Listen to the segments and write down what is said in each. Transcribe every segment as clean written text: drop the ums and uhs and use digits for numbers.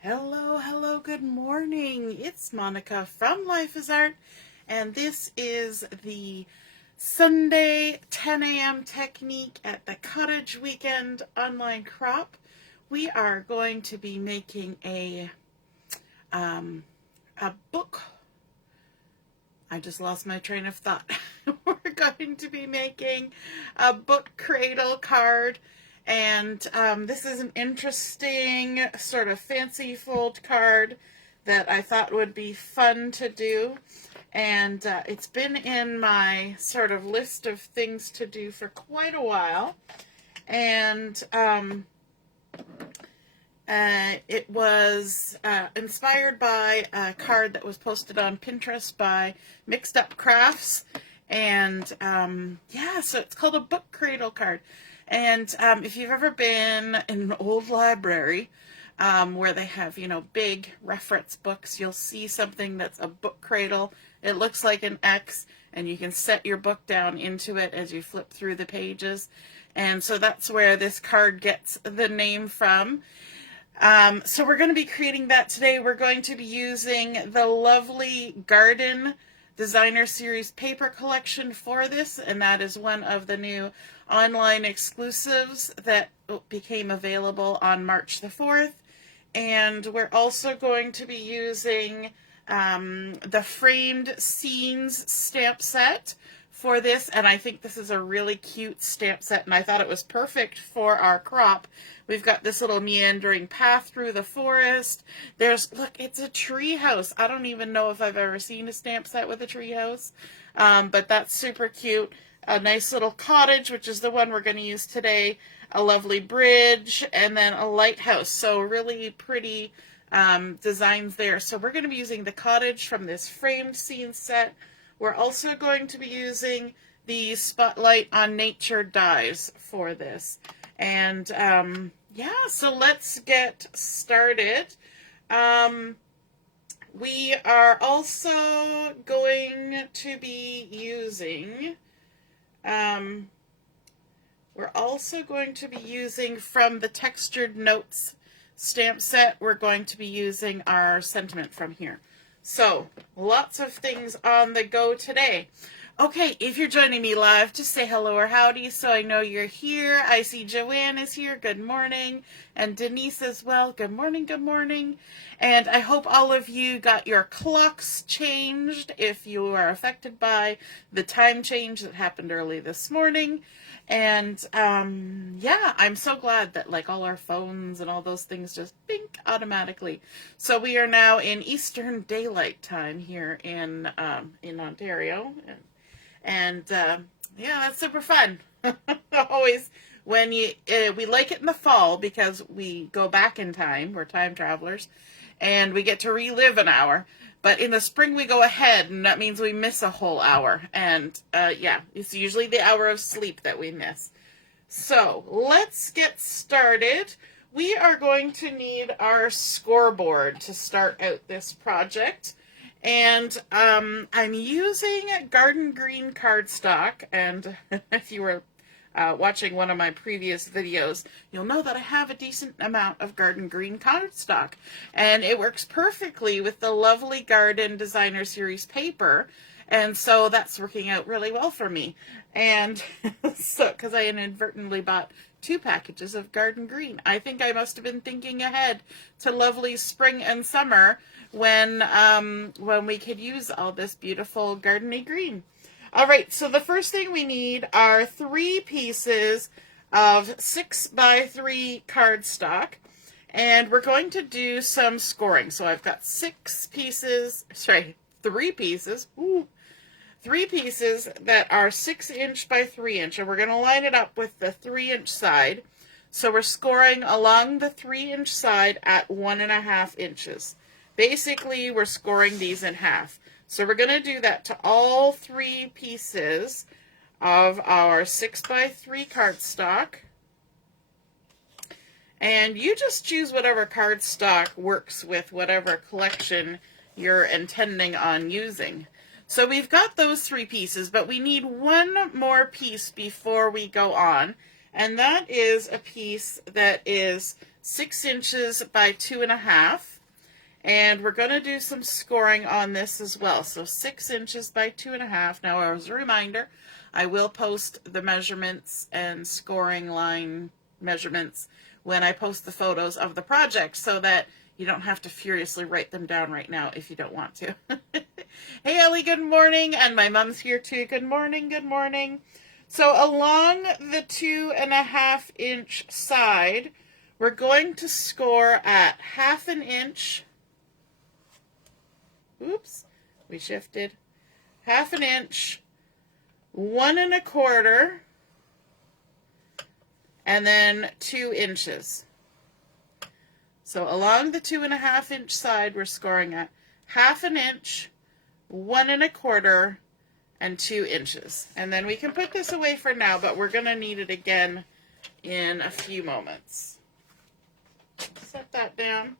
Hello, hello, good morning. It's Monica from Life is Art, and this is the Sunday 10 a.m. technique at the Cottage Weekend Online Crop. We are going to be making a book. I just lost my train of thought. We're going to be making a book cradle card. And this is an interesting sort of fancy fold card that I thought would be fun to do. And it's been in my sort of list of things to do for quite a while. And it was inspired by a card that was posted on Pinterest by Mixed Up Crafts. And yeah, so it's called a book cradle card. And if you've ever been in an old library where they have, big reference books, you'll see something that's a book cradle. It looks like an X, and you can set your book down into it as you flip through the pages. And so that's where this card gets the name from. So we're going to be creating that today. We're going to be using the lovely Garden Designer Series paper collection for this, and that is one of the new online exclusives that became available on March the 4th. And we're also going to be using the framed scenes stamp set for this, and I think this is a really cute stamp set, and I thought it was perfect for our crop. We've got this little meandering path through the forest. Look, it's a tree house. I don't even know if I've ever seen a stamp set with a tree house, but that's super cute. A nice little cottage, which is the one we're going to use today, a lovely bridge, and then a lighthouse. So really pretty designs there. So we're going to be using the cottage from this framed scene set. We're also going to be using the Spotlight on Nature dies for this. And yeah, so let's get started. We are also going to be using, from the Textured Notes stamp set, we're going to be using our sentiment from here. So, lots of things on the go today. Okay, if you're joining me live, just say hello or howdy so I know you're here. I see Joanne is here. Good morning. And Denise as well. Good morning, good morning. And I hope all of you got your clocks changed if you are affected by the time change that happened early this morning. And yeah, I'm so glad that all our phones and all those things just bink automatically. So we are now in Eastern Daylight Time here in Ontario. And yeah, that's super fun. Always when we like it in the fall because we go back in time. We're time travelers, and we get to relive an hour. But in the spring we go ahead, and that means we miss a whole hour. And yeah, it's usually the hour of sleep that we miss. So let's get started. We are going to need our scoreboard to start out this project. And I'm using Garden Green cardstock, and if you were watching one of my previous videos, you'll know that I have a decent amount of Garden Green cardstock, and it works perfectly with the lovely Garden Designer Series paper, and so that's working out really well for me. And so, because I inadvertently bought 2 packages of Garden Green. I think I must have been thinking ahead to lovely spring and summer when we could use all this beautiful gardeny green. All right, so the first thing we need are 3 pieces of 6x3 cardstock, and we're going to do some scoring. So I've got 3 pieces, 3 pieces that are 6 inch by 3 inch, and we're going to line it up with the 3 inch side. So we're scoring along the 3 inch side at 1.5 inches. Basically, we're scoring these in half. So we're going to do that to all 3 pieces of our 6x3 cardstock. And you just choose whatever cardstock works with whatever collection you're intending on using. So we've got those 3 pieces, but we need 1 more piece before we go on. And that is a piece that is 6 inches by 2.5. And we're going to do some scoring on this as well. So 6 inches by 2.5. Now, as a reminder, I will post the measurements and scoring line measurements when I post the photos of the project, so that you don't have to furiously write them down right now if you don't want to. Hey, Ellie, good morning. And my mom's here too. Good morning, good morning. So along the 2.5 inch side, we're going to score at 1/2 inch. Oops, we shifted. 1/2 inch, 1 1/4, and then 2 inches. So along the 2.5 inch side, we're scoring at 1/2 inch, 1 1/4, and 2 inches. And then we can put this away for now, but we're going to need it again in a few moments. Set that down.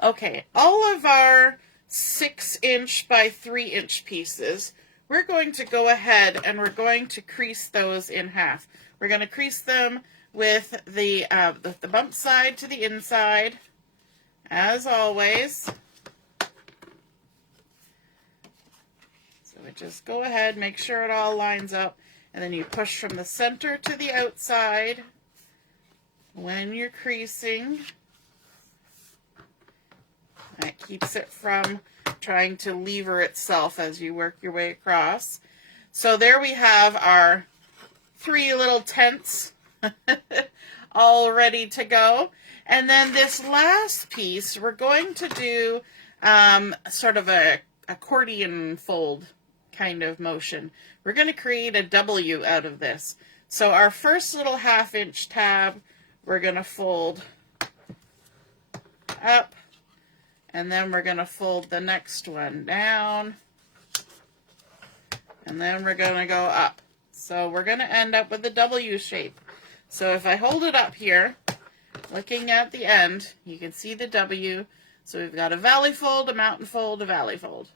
Okay, all of our 6 inch by 3 inch pieces, we're going to go ahead and we're going to crease those in half. We're going to crease them with the bump side to the inside, as always. So we just go ahead, make sure it all lines up, and then you push from the center to the outside when you're creasing. That keeps it from trying to lever itself as you work your way across. So there we have our 3 little tents all ready to go. And then this last piece, we're going to do sort of a accordion fold kind of motion. We're going to create a W out of this. So our first little 1/2 inch tab, we're going to fold up. And then we're going to fold the next one down. And then we're going to go up. So we're going to end up with a W shape. So if I hold it up here, looking at the end, you can see the W. So we've got a valley fold, a mountain fold, a valley fold.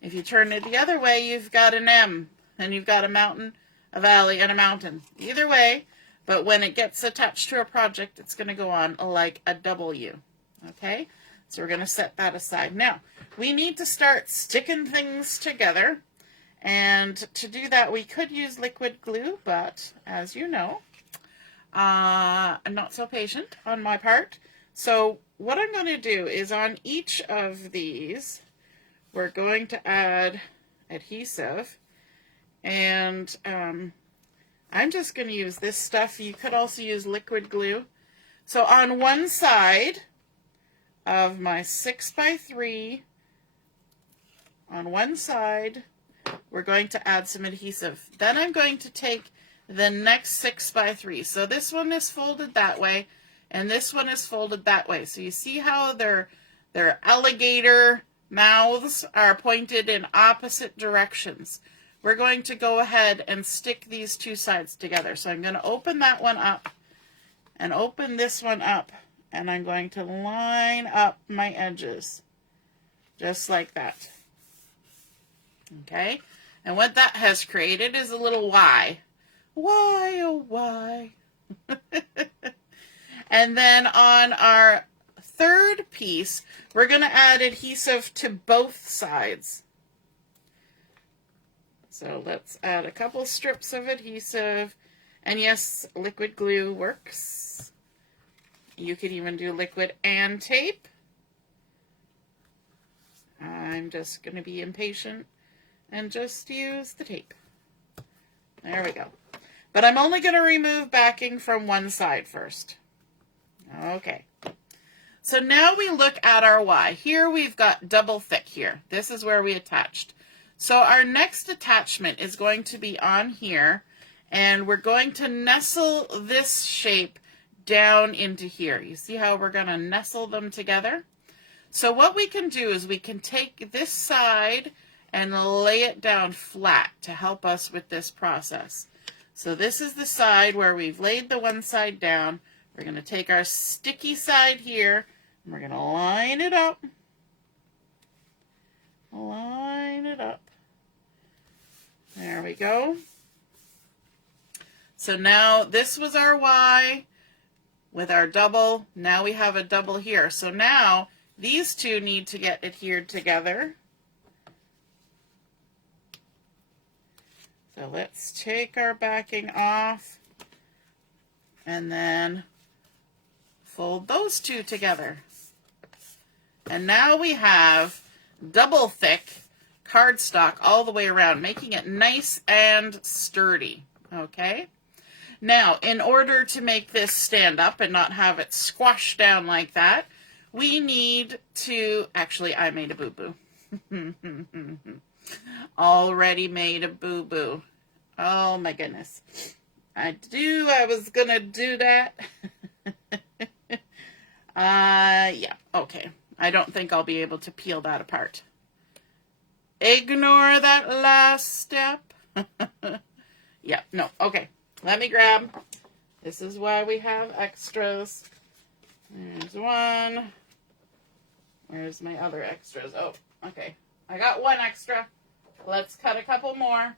If you turn it the other way, you've got an M. And you've got a mountain, a valley, and a mountain. Either way, but when it gets attached to a project, it's going to go on like a W. Okay? So we're going to set that aside. Now, we need to start sticking things together. And to do that, we could use liquid glue, but as you know, I'm not so patient on my part. So what I'm going to do is on each of these, we're going to add adhesive. And I'm just going to use this stuff. You could also use liquid glue. So on one side of my 6 by 3, on one side, we're going to add some adhesive. Then I'm going to take the next 6 by 3. So this one is folded that way, and this one is folded that way. So you see how their alligator mouths are pointed in opposite directions. We're going to go ahead and stick these two sides together. So I'm going to open that one up and open this one up. And I'm going to line up my edges, just like that. Okay? And what that has created is a little Y. Why, oh, why? And then on our third piece, we're going to add adhesive to both sides. So let's add a couple strips of adhesive. And yes, liquid glue works. You could even do liquid and tape. I'm just going to be impatient and just use the tape. There we go. But I'm only going to remove backing from one side first. Okay. So now we look at our Y. Here we've got double thick here. This is where we attached. So our next attachment is going to be on here, and we're going to nestle this shape down into here. You see how we're going to nestle them together? So what we can do is we can take this side and lay it down flat to help us with this process. So this is the side where we've laid the one side down. We're going to take our sticky side here, and we're going to line it up. Line it up. There we go. So now this was our Y with our double. Now we have a double here. So now these two need to get adhered together. So let's take our backing off and then fold those two together. And now we have double thick cardstock all the way around, making it nice and sturdy. Okay? Now, in order to make this stand up and not have it squash down like that, we need to, actually, I made a boo-boo. Already made a boo-boo. Oh my goodness. I was gonna do that. Yeah, okay. I don't think I'll be able to peel that apart. Ignore that last step. Yeah, no, okay. Let me grab. This is why we have extras. There's one. Where's my other extras? Oh, okay. I got one extra. Let's cut a couple more.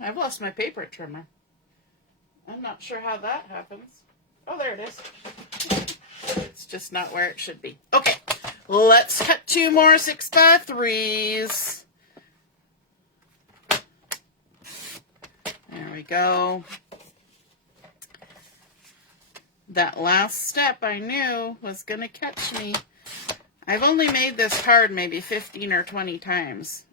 I've lost my paper trimmer. I'm not sure how that happens. Oh, there it is. It's just not where it should be. Okay, let's cut 2 more 6x3s. There we go. That last step I knew was going to catch me. I've only made this card maybe 15 or 20 times.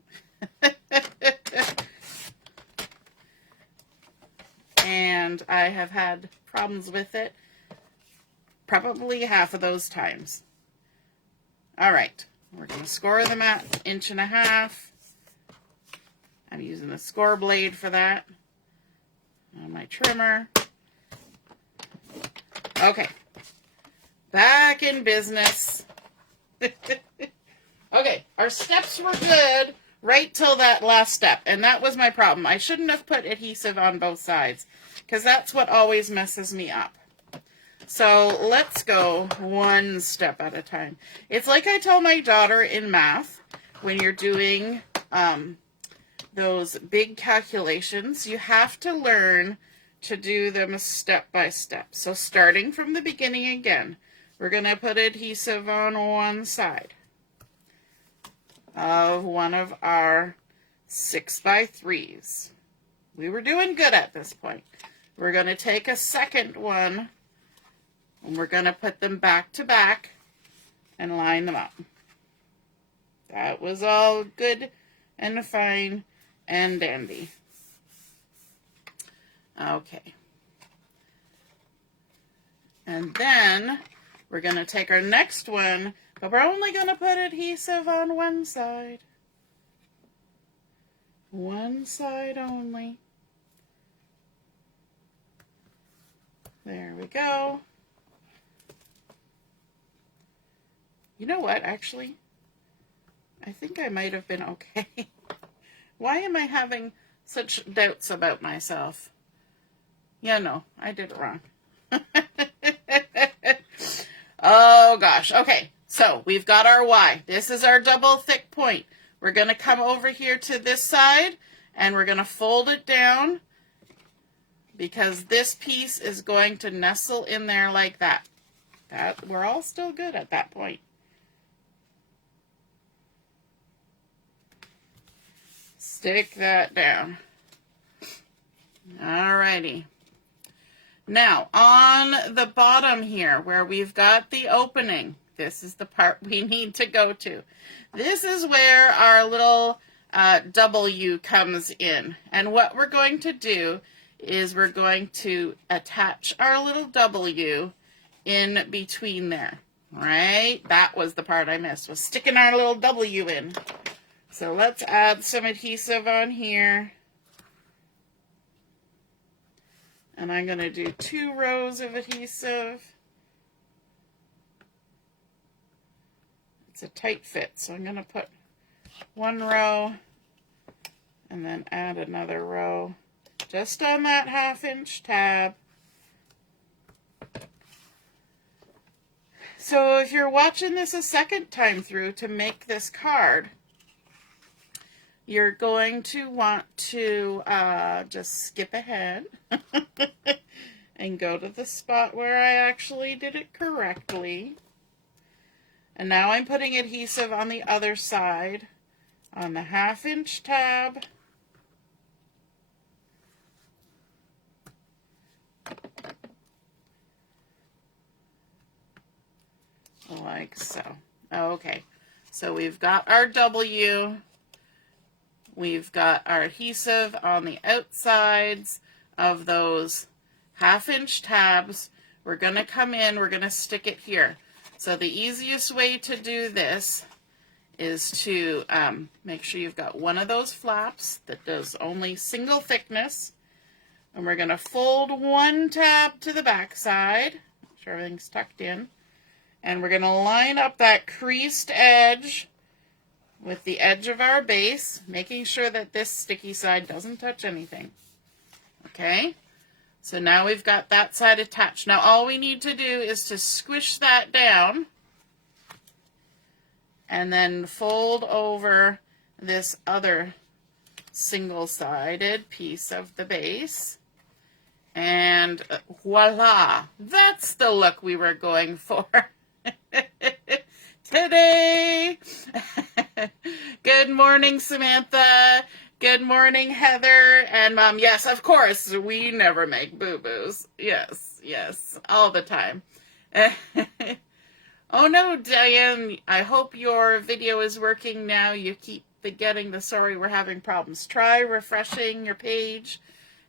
And I have had problems with it probably half of those times. All right, we're going to score them at 1.5 inches. I'm using the score blade for that on my trimmer. Okay, back in business. Okay, our steps were good right till that last step, and that was my problem. I shouldn't have put adhesive on both sides, because that's what always messes me up. So let's go one step at a time. It's like I tell my daughter in math, when you're doing those big calculations, you have to learn to do them step by step. So starting from the beginning again, we're going to put adhesive on one side of one of our 6x3s. We were doing good at this point. We're going to take a second one and we're going to put them back to back and line them up. That was all good and fine and dandy. Okay. And then we're going to take our next one, but we're only going to put adhesive on one side. One side only. There we go. You know what, actually? I think I might have been okay. Why am I having such doubts about myself? Yeah, no, I did it wrong. Oh, gosh. Okay, so we've got our Y. This is our double thick point. We're going to come over here to this side, and we're going to fold it down because this piece is going to nestle in there like that. We're all still good at that point. Stick that down. Alrighty. Now, on the bottom here, where we've got the opening, this is the part we need to go to. This is where our little W comes in. And what we're going to do is we're going to attach our little W in between there. Right? That was the part I missed, was sticking our little W in. So let's add some adhesive on here. And I'm going to do 2 rows of adhesive. It's a tight fit, so I'm going to put 1 row and then add another row just on that 1/2 inch tab. So if you're watching this a second time through to make this card, you're going to want to just skip ahead and go to the spot where I actually did it correctly. And now I'm putting adhesive on the other side on the 1/2 inch tab. Like so. Okay, so we've got our W. We've got our adhesive on the outsides of those 1/2 inch tabs. We're going to come in, we're going to stick it here. So the easiest way to do this is to make sure you've got one of those flaps that does only single thickness. And we're going to fold one tab to the back side. Make sure everything's tucked in. And we're going to line up that creased edge with the edge of our base, making sure that this sticky side doesn't touch anything. Okay? So now we've got that side attached. Now all we need to do is to squish that down and then fold over this other single-sided piece of the base. And voila! That's the look we were going for today. Good morning, Samantha. Good morning, Heather and Mom. Yes, of course, we never make boo-boos. Yes, yes, all the time. Oh no, Diane, I hope your video is working now. You keep getting the sorry we're having problems. Try refreshing your page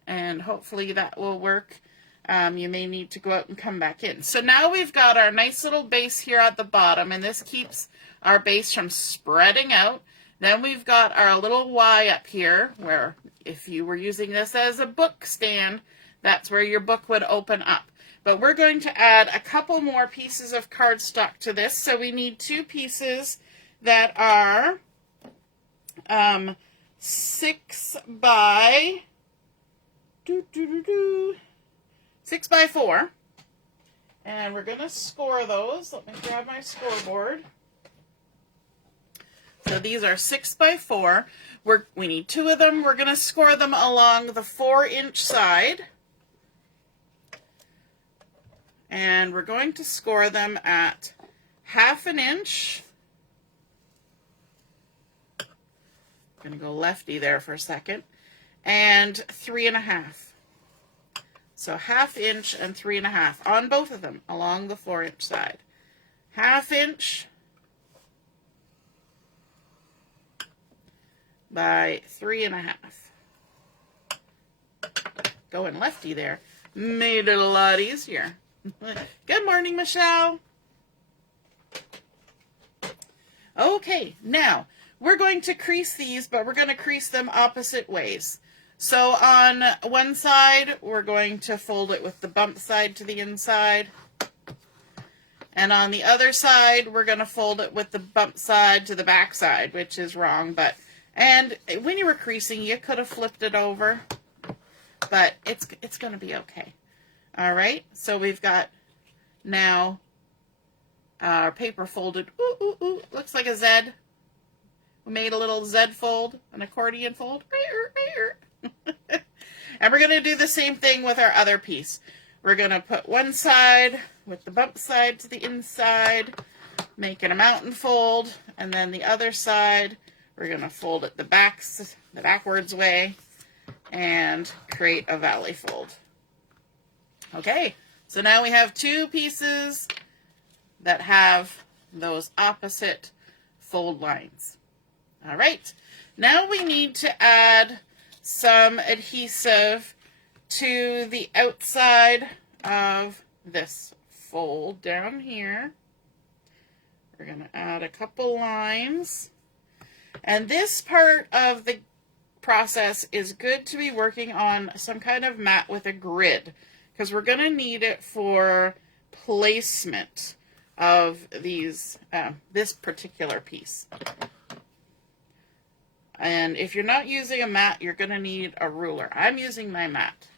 and hopefully that will work. You may need to go out and come back in. So now we've got our nice little base here at the bottom, and this keeps our base from spreading out. Then we've got our little Y up here, where if you were using this as a book stand, that's where your book would open up. But we're going to add a couple more pieces of cardstock to this. So we need 2 pieces that are 6 by 4. And we're going to score those. Let me grab my scoreboard. So these are 6 by 4. We need 2 of them. We're going to score them along the 4-inch side. And we're going to score them at 1/2 inch. I'm going to go lefty there for a second. And 3.5. So 1/2 inch and 3.5 on both of them along the 4-inch side. 1/2 inch by 3.5. Going lefty there made it a lot easier. Good morning, Michelle. Okay, now we're going to crease these, but we're going to crease them opposite ways. So on one side, we're going to fold it with the bump side to the inside. And on the other side, we're going to fold it with the bump side to the back side, which is wrong. And when you were creasing, you could have flipped it over, but it's going to be okay. All right, so we've got now our paper folded. Ooh, ooh, ooh, looks like a Z. We made a little Z fold, an accordion fold. And we're going to do the same thing with our other piece. We're going to put one side with the bump side to the inside, making a mountain fold, and then the other side, we're going to fold it the backwards way and create a valley fold. Okay, so now we have 2 pieces that have those opposite fold lines. All right, now we need to add some adhesive to the outside of this fold down here. We're going to add a couple lines. And this part of the process is good to be working on some kind of mat with a grid, because we're going to need it for placement of these this particular piece. And if you're not using a mat, you're going to need a ruler. I'm using my mat.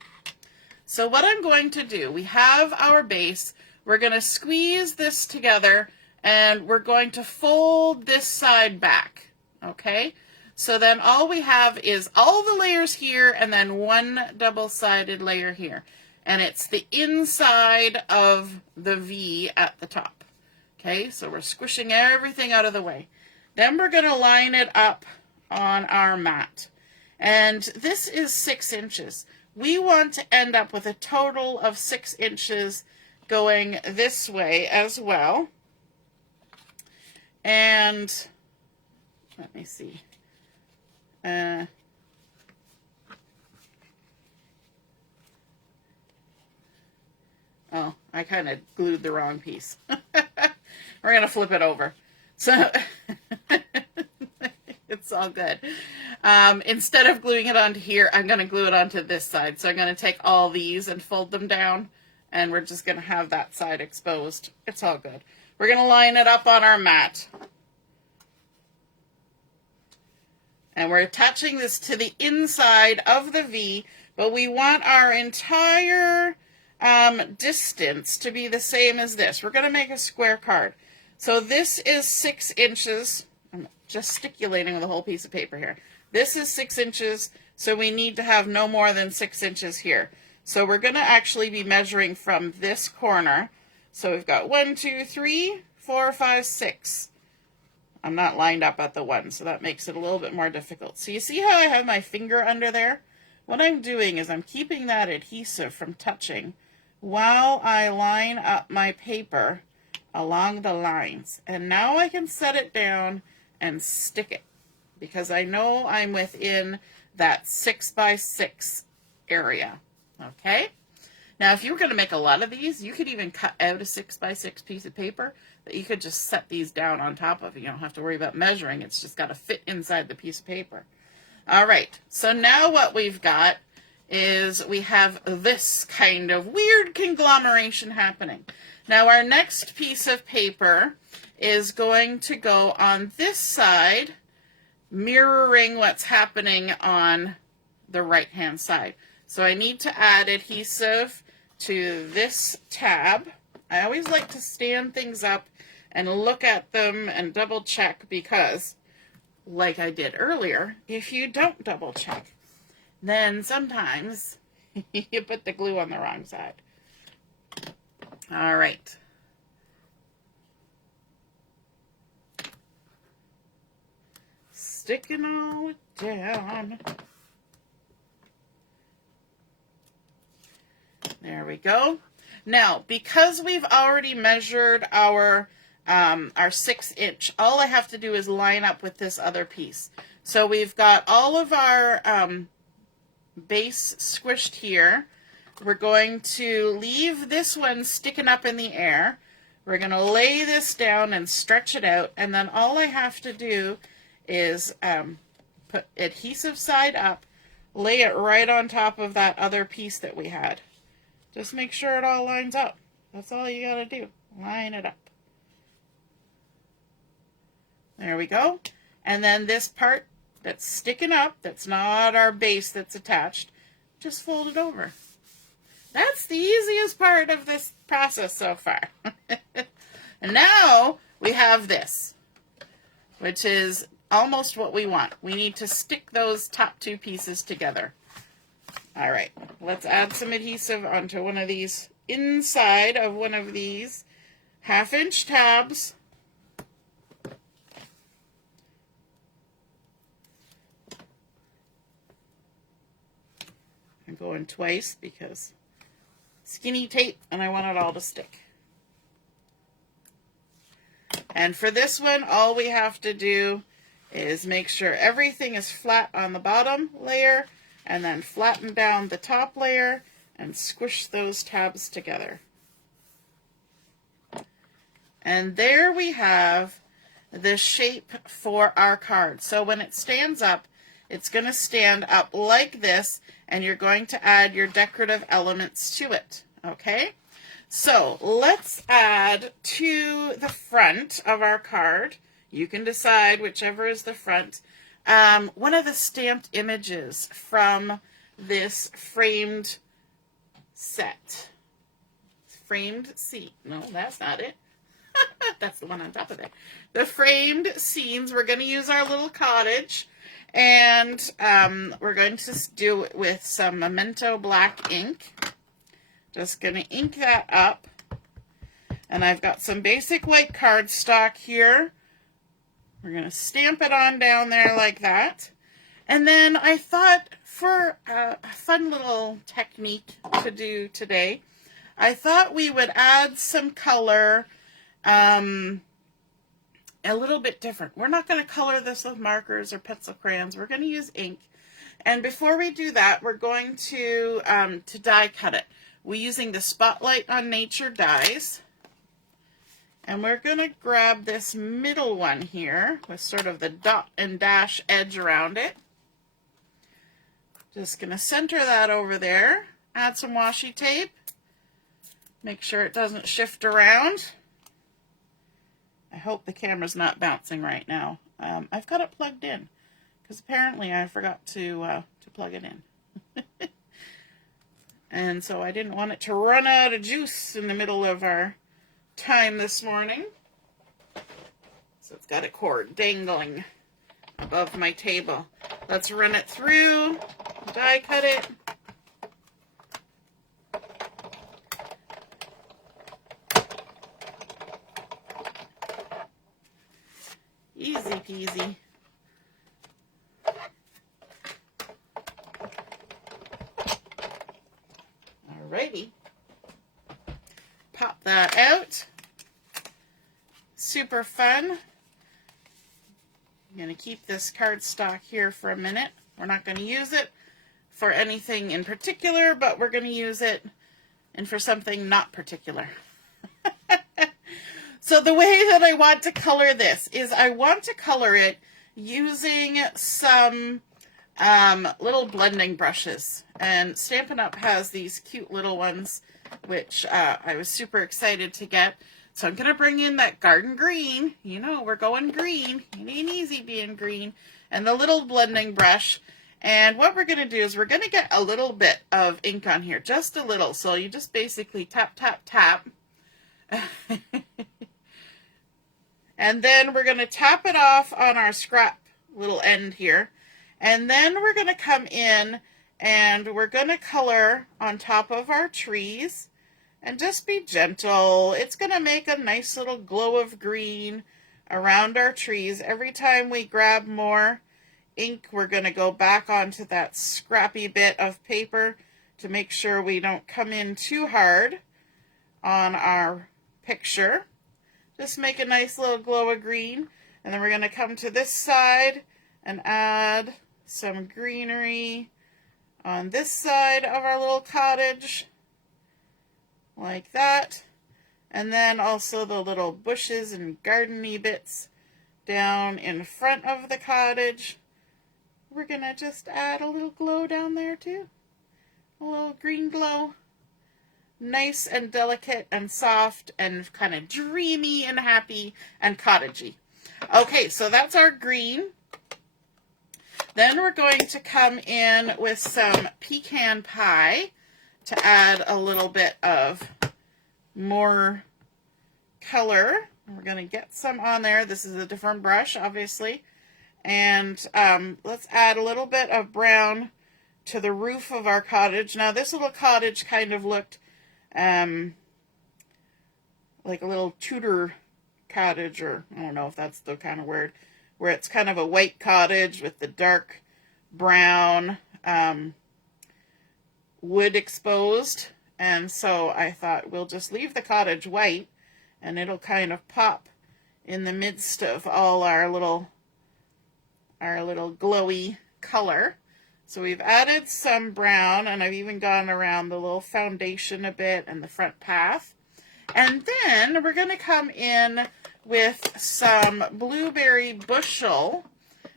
So what I'm going to do, we have our base. we're going to squeeze this together and we're going to fold this side back, okay? So then all we have is all the layers here and then one double-sided layer here. And it's the inside of the V at the top. Okay, so we're squishing everything out of the way. Then we're going to line it up on our mat. And this is 6 inches. We want to end up with a total of 6 inches going this way as well. And let me see. Oh, I kind of glued the wrong piece. We're going to flip it over. So it's all good. Instead of gluing it onto here, I'm going to glue it onto this side. So I'm going to take all these and fold them down, and we're just going to have that side exposed. It's all good. We're going to line it up on our mat. And we're attaching this to the inside of the V, but we want our entire distance to be the same as this. We're going to make a square card. So this is 6 inches. I'm gesticulating with a whole piece of paper here. This is 6 inches, so we need to have no more than 6 inches here. So we're going to actually be measuring from this corner. So we've got 1, 2, 3, 4, 5, 6. I'm not lined up at the 1, so that makes it a little bit more difficult. So you see how I have my finger under there? What I'm doing is I'm keeping that adhesive from touching while I line up my paper along the lines. And now I can set it down and stick it because I know I'm within that 6 by 6 area. Okay? Now, if you were going to make a lot of these, you could even cut out a 6 by 6 piece of paper that you could just set these down on top of. You don't have to worry about measuring. It's just got to fit inside the piece of paper. All right, so now what we've got is we have this kind of weird conglomeration happening. Now our next piece of paper is going to go on this side, mirroring what's happening on the right-hand side. So I need to add adhesive to this tab. I always like to stand things up and look at them and double check because, like I did earlier, if you don't double check, then sometimes you put the glue on the wrong side. All right. Sticking all it down. There we go. Now, because we've already measured our 6 inch, all I have to do is line up with this other piece. So we've got all of our base squished here. We're going to leave this one sticking up in the air. We're going to lay this down and stretch it out, and then all I have to do is put adhesive side up, lay it right on top of that other piece that we had. Just make sure it all lines up. That's all you got to do. Line it up. There we go. And then this part that's sticking up, that's not our base that's attached, just fold it over. That's the easiest part of this process so far. And now we have this, which is almost what we want. We need to stick those top 2 pieces together. All right, let's add some adhesive onto one of these, inside of one of these 1/2 inch tabs. I'm going twice because skinny tape and I want it all to stick. And for this one, all we have to do is make sure everything is flat on the bottom layer and then flatten down the top layer and squish those tabs together. And there we have the shape for our card. So when it stands up, it's going to stand up like this, and you're going to add your decorative elements to it, okay? So let's add to the front of our card. You can decide whichever is the front. One of the stamped images from this framed set. framed scene. No, that's not it. That's the one on top of it. The framed scenes. We're going to use our little cottage, and we're going to do it with some Memento black ink. Just going to ink that up. And I've got some basic white cardstock here. We're going to stamp it on down there like that. And then I thought for a fun little technique to do today, I thought we would add some color a little bit different. We're not going to color this with markers or pencil crayons. We're going to use ink. And before we do that, we're going to die cut it. We're using the Spotlight on Nature dies. And we're going to grab this middle one here with sort of the dot and dash edge around it. Just going to center that over there. Add some washi tape. Make sure it doesn't shift around. I hope the camera's not bouncing right now. I've got it plugged in because apparently I forgot to plug it in. And so I didn't want it to run out of juice in the middle of our time this morning. So it's got a cord dangling above my table. Let's run it through, die cut it. Easy peasy. Alrighty. Pop that out. Super fun. I'm going to keep this cardstock here for a minute. We're not going to use it for anything in particular, but we're going to use it and for something not particular. So the way that I want to color this is I want to color it using some little blending brushes. And Stampin' Up! Has these cute little ones, which I was super excited to get. So I'm going to bring in that garden green. You know, we're going green. It ain't easy being green. And the little blending brush. And what we're going to do is we're going to get a little bit of ink on here. Just a little. So you just basically tap, tap, tap. And then we're going to tap it off on our scrap little end here. And then we're going to come in and we're going to color on top of our trees. And just be gentle. It's going to make a nice little glow of green around our trees. Every time we grab more ink, we're going to go back onto that scrappy bit of paper to make sure we don't come in too hard on our picture. Just make a nice little glow of green. And then we're going to come to this side and add some greenery on this side of our little cottage. Like that. And then also the little bushes and gardeny bits down in front of the cottage. We're going to just add a little glow down there too. A little green glow. Nice and delicate and soft and kind of dreamy and happy and cottagey. Okay, so that's our green. Then we're going to come in with some pecan pie to add a little bit of more color. We're going to get some on there. This is a different brush, obviously. And let's add a little bit of brown to the roof of our cottage. Now, this little cottage kind of looked like a little Tudor cottage, or I don't know if that's the kind of word, where it's kind of a white cottage with the dark brown wood exposed. And so I thought we'll just leave the cottage white and it'll kind of pop in the midst of all our little glowy color. So we've added some brown, and I've even gone around the little foundation a bit and the front path. And then we're going to come in with some blueberry bushel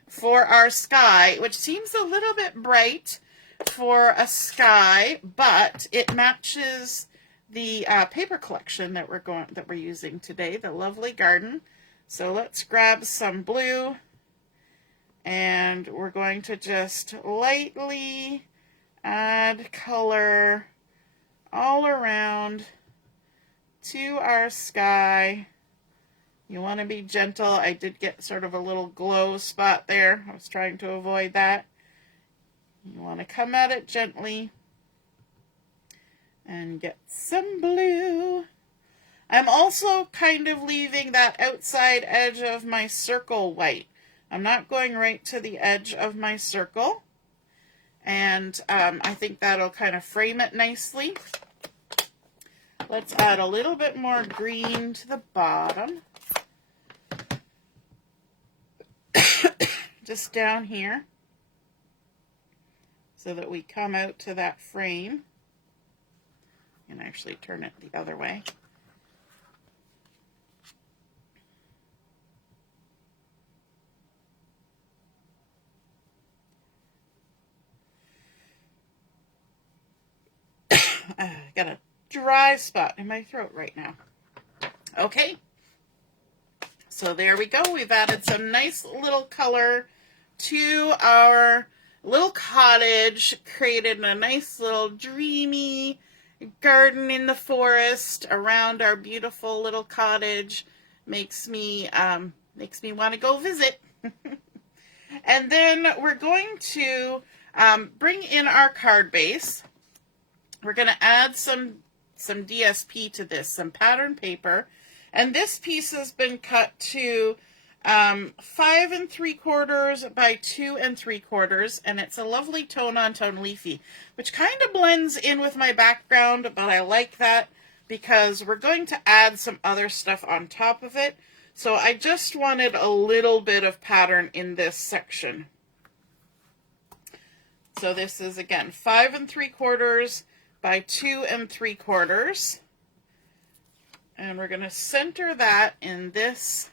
for our sky, which seems a little bit bright for a sky, but it matches the paper collection that we're using today, the Lovely Garden. So let's grab some blue. And we're going to just lightly add color all around to our sky. You want to be gentle. I did get sort of a little glow spot there. I was trying to avoid that. You want to come at it gently and get some blue. I'm also kind of leaving that outside edge of my circle white. I'm not going right to the edge of my circle. And I think that'll kind of frame it nicely. Let's add a little bit more green to the bottom. Just down here. So that we come out to that frame. And actually turn it the other way. I got a dry spot in my throat right now. Okay. So there we go. We've added some nice little color to our little cottage, created a nice little dreamy garden in the forest around our beautiful little cottage. Makes me want to go visit. And then we're going to bring in our card base. We're going to add some DSP to this, some pattern paper. And this piece has been cut to 5 3/4 by 2 3/4, and it's a lovely tone-on-tone leafy, which kind of blends in with my background, but I like that because we're going to add some other stuff on top of it. So I just wanted a little bit of pattern in this section. So this is, again, 5 3/4 by 2 3/4. And we're going to center that in this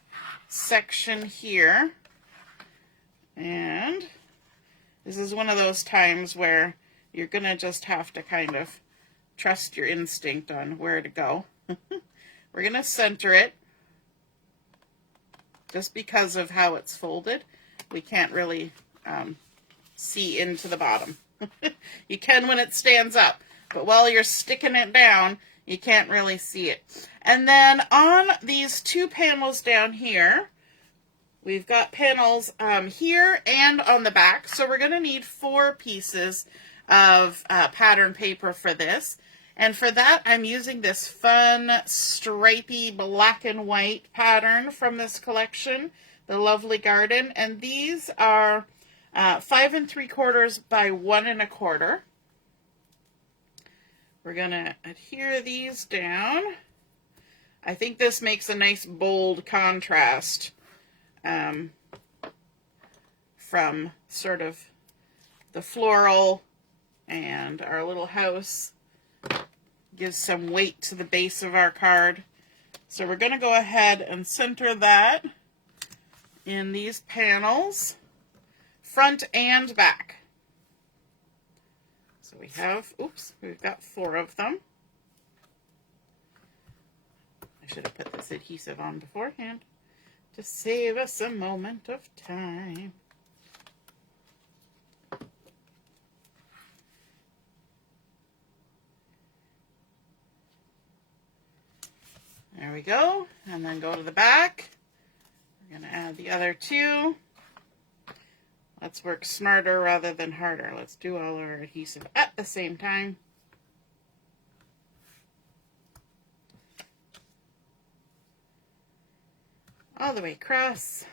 section here. And this is one of those times where you're going to just have to kind of trust your instinct on where to go. We're going to center it. Just because of how it's folded, we can't really see into the bottom. You can when it stands up, but while you're sticking it down, you can't really see it. And then on these two panels down here, we've got panels here and on the back. So we're going to need 4 pieces of pattern paper for this. And for that, I'm using this fun, stripy black and white pattern from this collection, the Lovely Garden. And these are 5 3/4 by 1 1/4. We're going to adhere these down. I think this makes a nice bold contrast from sort of the floral and our little house. Gives some weight to the base of our card. So we're going to go ahead and center that in these panels, front and back. So we have, we've got 4 of them. I should have put this adhesive on beforehand to save us a moment of time. There we go. And then go to the back. We're going to add the other 2. Let's work smarter rather than harder. Let's do all our adhesive at the same time. All the way across.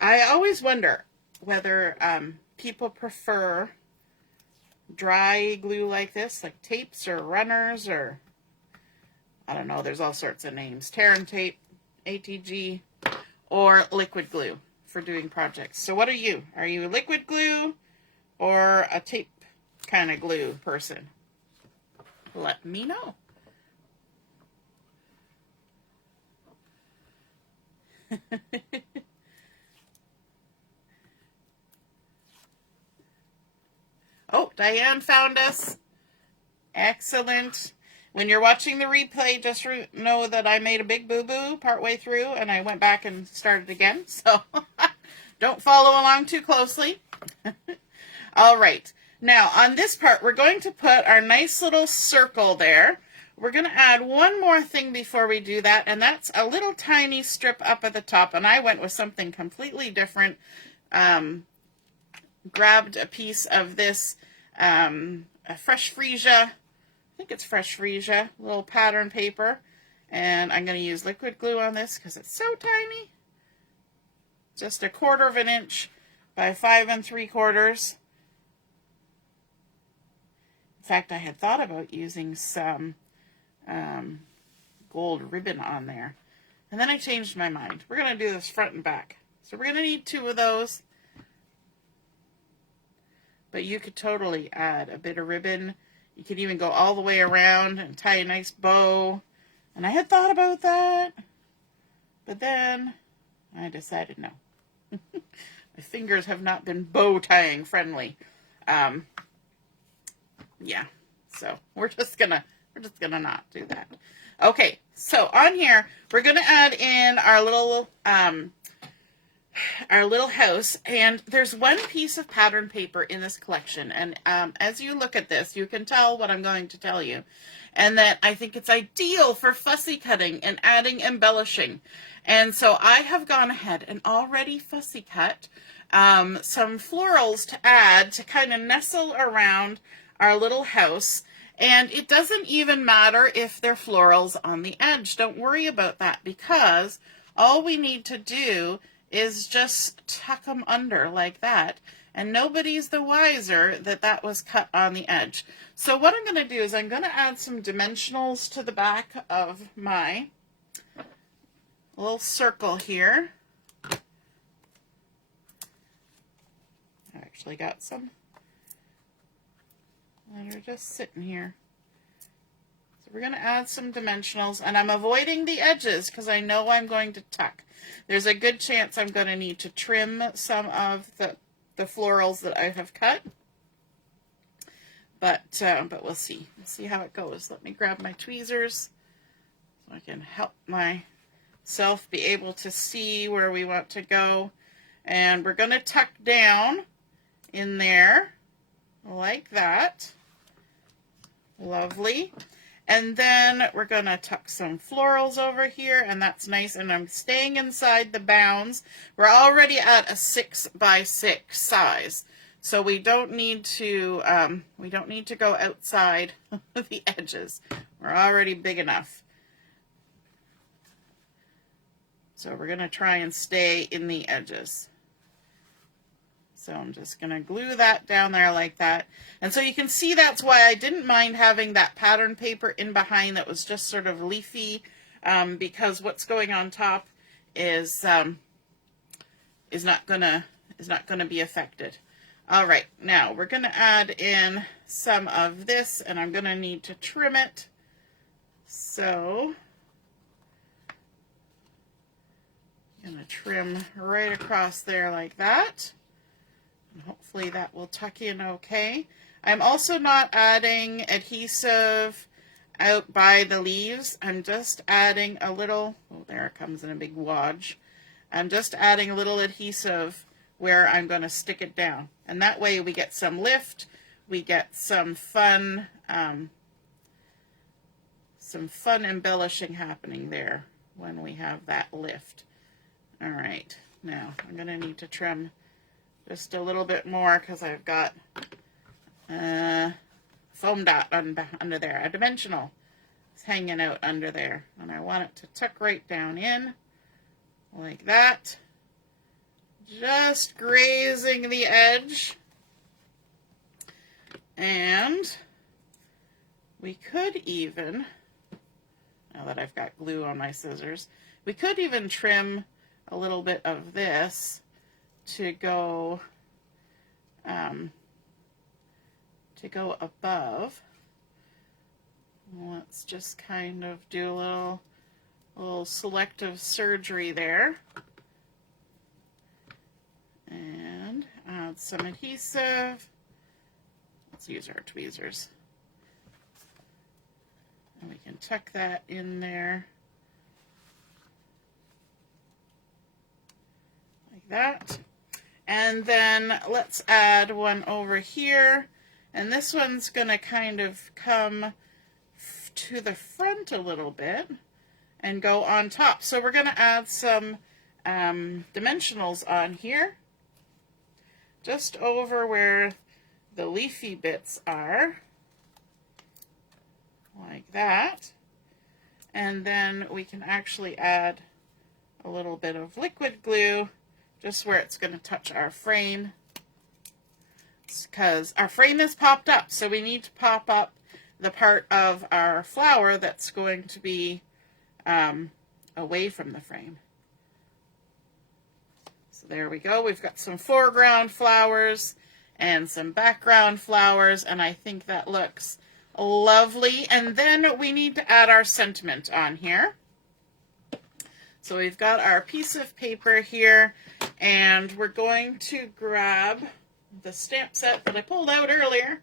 I always wonder whether people prefer dry glue like this, like tapes or runners, or I don't know, there's all sorts of names. Tear and tape, ATG, or liquid glue for doing projects. So what are you? Are you a liquid glue or a tape kind of glue person? Let me know. Oh, Diane found us. Excellent. When you're watching the replay, just know that I made a big boo-boo partway through, and I went back and started again. So don't follow along too closely. All right. Now on this part, we're going to put our nice little circle there. We're going to add one more thing before we do that, and that's a little tiny strip up at the top, and I went with something completely different. Grabbed a piece of this a fresh freesia, I think it's fresh freesia, little pattern paper, and I'm going to use liquid glue on this because it's so tiny. Just 1/4 of an inch by 5 3/4. In fact, I had thought about using some gold ribbon on there, and then I changed my mind. We're going to do this front and back, so we're going to need 2 of those. But you could totally add a bit of ribbon. You could even go all the way around and tie a nice bow. And I had thought about that, but then I decided no. My fingers have not been bow tying friendly. Yeah, so we're just gonna not do that. Okay, so on here we're gonna add in our little house, and there's one piece of pattern paper in this collection, and as you look at this, you can tell what I'm going to tell you, and that I think it's ideal for fussy cutting and adding embellishing. And so I have gone ahead and already fussy cut some florals to add to kind of nestle around our little house. And it doesn't even matter if they're florals on the edge. Don't worry about that, because all we need to do is just tuck them under like that, and nobody's the wiser that that was cut on the edge. So what I'm going to do is I'm going to add some dimensionals to the back of my little circle here. I actually got some that are just sitting here. So we're going to add some dimensionals, and I'm avoiding the edges because I know I'm going to tuck. There's a good chance I'm going to need to trim some of the florals that I have cut, but we'll see. We'll see how it goes. Let me grab my tweezers so I can help myself be able to see where we want to go. And we're going to tuck down in there like that. Lovely. And then we're going to tuck some florals over here, and that's nice. And I'm staying inside the bounds. We're already at a 6 by 6 size, so we don't need to go outside the edges. We're already big enough. So we're going to try and stay in the edges. So I'm just going to glue that down there like that. And so you can see that's why I didn't mind having that pattern paper in behind that was just sort of leafy, because what's going on top is not gonna be affected. All right, now we're going to add in some of this, and I'm going to need to trim it. So I'm going to trim right across there like that. Hopefully that will tuck in okay. I'm also not adding adhesive out by the leaves. I'm just adding a little, oh, there it comes in a big wodge. I'm just adding a little adhesive where I'm going to stick it down. And that way we get some lift, we get some fun embellishing happening there when we have that lift. All right, now I'm going to need to trim just a little bit more because I've got foam dot under there, a dimensional is hanging out under there, and I want it to tuck right down in like that, just grazing the edge. And we could even, now that I've got glue on my scissors, we could even trim a little bit of this to go above. Let's just kind of do a little selective surgery there, and add some adhesive. Let's use our tweezers, and we can tuck that in there like that. And then let's add one over here. And this one's going to kind of come to the front a little bit and go on top. So we're going to add some dimensionals on here, just over where the leafy bits are, like that. And then we can actually add a little bit of liquid glue just where it's going to touch our frame, because our frame is popped up, so we need to pop up the part of our flower that's going to be away from the frame. So there we go. We've got some foreground flowers and some background flowers, and I think that looks lovely. And then we need to add our sentiment on here. So we've got our piece of paper here, and we're going to grab the stamp set that I pulled out earlier.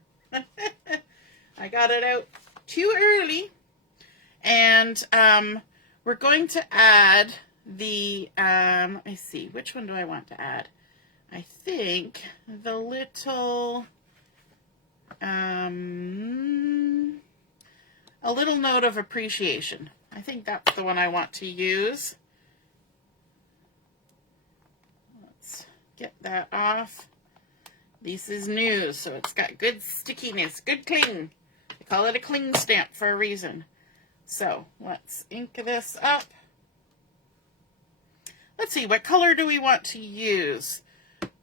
I got it out too early. And we're going to add the, let me see, which one do I want to add? I think the little, a little note of appreciation. I think that's the one I want to use. Let's get that off. This is new, so it's got good stickiness, good cling. They call it a cling stamp for a reason. So let's ink this up. Let's see, what color do we want to use?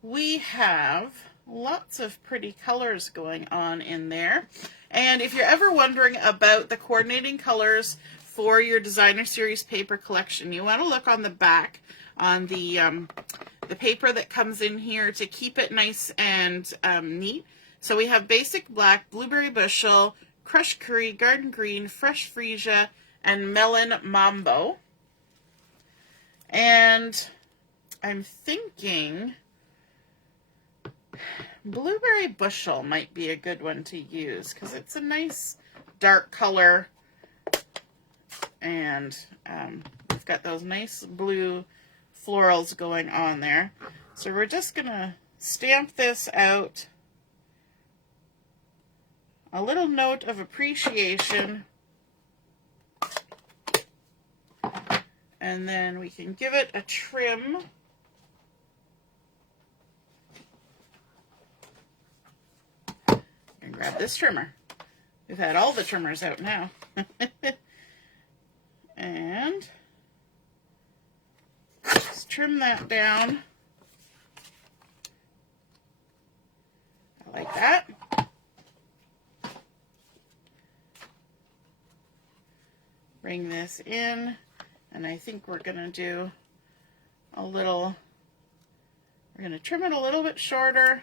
We have lots of pretty colors going on in there. And if you're ever wondering about the coordinating colors for your designer series paper collection, you want to look on the back on the paper that comes in here to keep it nice and neat. So we have basic black, blueberry bushel, crushed curry, garden green, fresh freesia, and melon mambo. And I'm thinking blueberry bushel might be a good one to use because it's a nice dark color, and we've got those nice blue florals going on there. So we're just gonna stamp this out. A little note of appreciation, and then we can give it a trim. And grab this trimmer. We've had all the trimmers out now. And just trim that down. I like that. Bring this in, and I think we're going to do a little, we're going to trim it a little bit shorter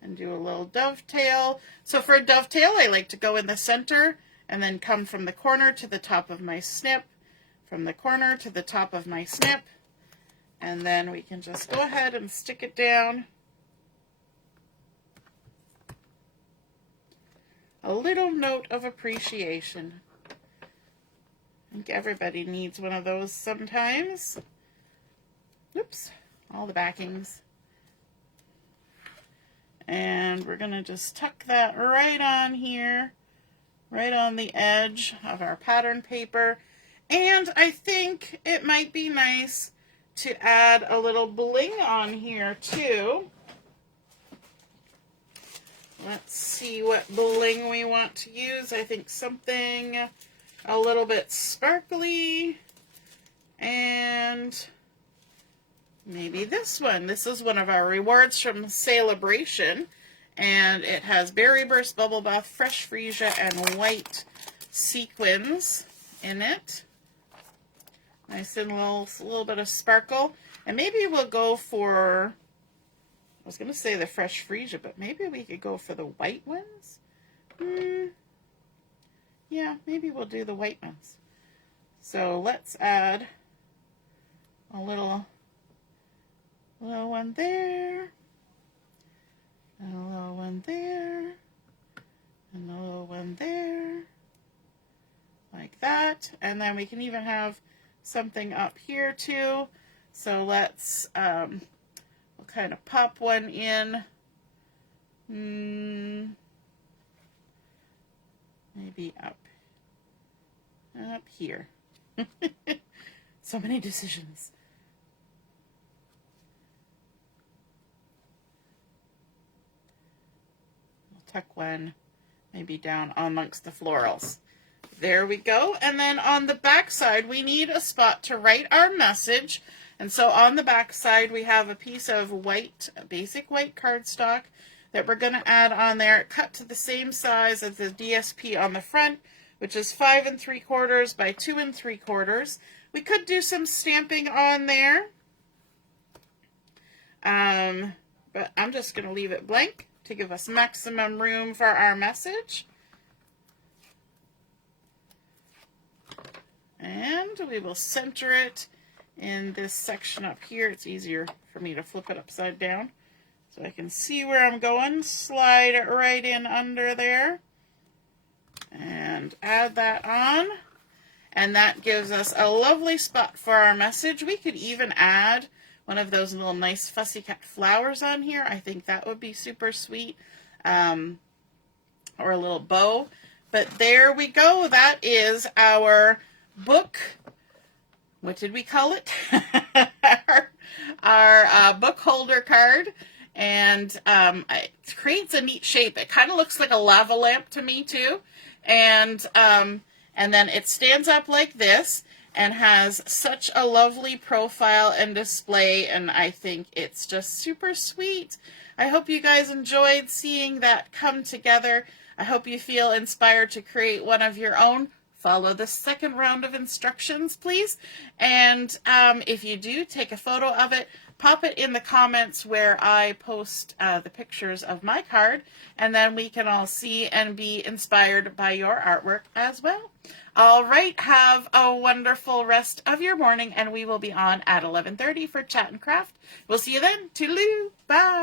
and do a little dovetail. So for a dovetail, I like to go in the center and then come from the corner to the top of my snip, from the corner to the top of my snip, and then we can just go ahead and stick it down. A little note of appreciation. I think everybody needs one of those sometimes. Oops, all the backings. And we're going to just tuck that right on here, right on the edge of our pattern paper. And I think it might be nice to add a little bling on here too. Let's see what bling we want to use. I think something a little bit sparkly, and maybe this one. This is one of our rewards from Celebration, and it has Berry Burst, Bubble Bath, Fresh Freesia, and white sequins in it. Nice and little bit of sparkle. And maybe we'll go for, I was going to say the Fresh Freesia, but maybe we could go for the white ones. Yeah, maybe we'll do the white ones. So let's add a little one there, and a little one there, and a little one there, like that. And then we can even have something up here too. So let's, we'll kind of pop one in. maybe up here. So many decisions. I'll tuck one maybe down amongst the florals. There we go. And then on the back side, we need a spot to write our message. And so on the back side, we have a piece of white, basic white cardstock that we're going to add on there, cut to the same size as the DSP on the front, which is 5 3/4 by 2 3/4. We could do some stamping on there, but I'm just going to leave it blank to give us maximum room for our message. And we will center it in this section up here. It's easier for me to flip it upside down so I can see where I'm going. Slide it right in under there and add that on. And that gives us a lovely spot for our message. We could even add one of those little nice fussy cut flowers on here. I think that would be super sweet. Or a little bow. But there we go. That is our book. What did we call it? our book holder card. And it creates a neat shape. It kind of looks like a lava lamp to me too. And then it stands up like this and has such a lovely profile and display, and I think it's just super sweet. I hope you guys enjoyed seeing that come together. I hope you feel inspired to create one of your own. Follow the second round of instructions, please. And if you do, take a photo of it, pop it in the comments where I post the pictures of my card, and then we can all see and be inspired by your artwork as well. All right, have a wonderful rest of your morning, and we will be on at 11:30 for Chat and Craft. We'll see you then. Toodaloo. Bye.